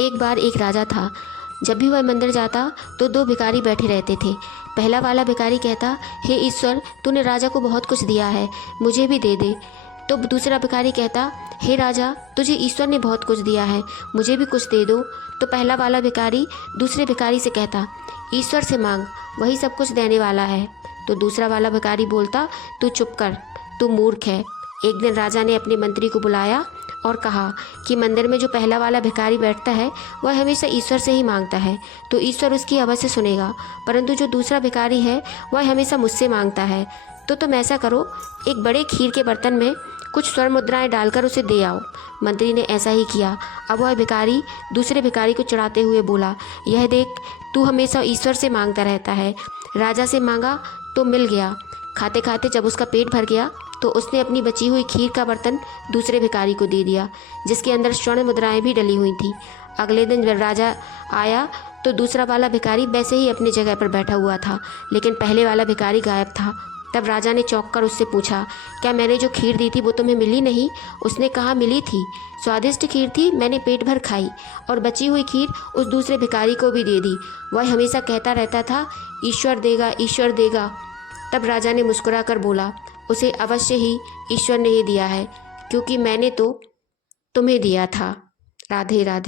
एक बार एक राजा था। जब भी वह मंदिर जाता तो दो भिखारी बैठे रहते थे। पहला वाला भिखारी कहता, हे ईश्वर, तूने राजा को बहुत कुछ दिया है, मुझे भी दे दे। तो दूसरा भिखारी कहता, हे राजा, तुझे ईश्वर ने बहुत कुछ दिया है, मुझे भी कुछ दे दो। तो पहला वाला भिखारी दूसरे भिखारी से कहता, ईश्वर से मांग, वही सब कुछ देने वाला है। तो दूसरा वाला भिखारी बोलता, तू चुप कर, तू मूर्ख है। एक दिन राजा ने अपने मंत्री को बुलाया और कहा कि मंदिर में जो पहला वाला भिखारी बैठता है वह हमेशा ईश्वर से ही मांगता है, तो ईश्वर उसकी अवश्य सुनेगा, परंतु जो दूसरा भिखारी है वह हमेशा मुझसे मांगता है। तो तुम ऐसा करो, एक बड़े खीर के बर्तन में कुछ स्वर्ण मुद्राएं डालकर उसे दे आओ। मंत्री ने ऐसा ही किया। अब वह भिखारी दूसरे भिखारी को चिढ़ाते हुए बोला, यह देख, तू हमेशा ईश्वर से मांगता रहता है, राजा से मांगा तो मिल गया। खाते खाते जब उसका पेट भर गया तो उसने अपनी बची हुई खीर का बर्तन दूसरे भिखारी को दे दिया, जिसके अंदर स्वर्ण मुद्राएं भी डली हुई थी। अगले दिन जब राजा आया तो दूसरा वाला भिखारी वैसे ही अपनी जगह पर बैठा हुआ था, लेकिन पहले वाला भिखारी गायब था। तब राजा ने चौंक कर उससे पूछा, क्या मैंने जो खीर दी थी वो तुम्हें मिली नहीं? उसने कहा, मिली थी, स्वादिष्ट खीर थी, मैंने पेट भर खाई और बची हुई खीर उस दूसरे भिखारी को भी दे दी। वह हमेशा कहता रहता था, ईश्वर देगा, ईश्वर देगा। तब राजा ने मुस्कुरा कर बोला, उसे अवश्य ही ईश्वर ने ही दिया है, क्योंकि मैंने तो तुम्हें दिया था। राधे राधे।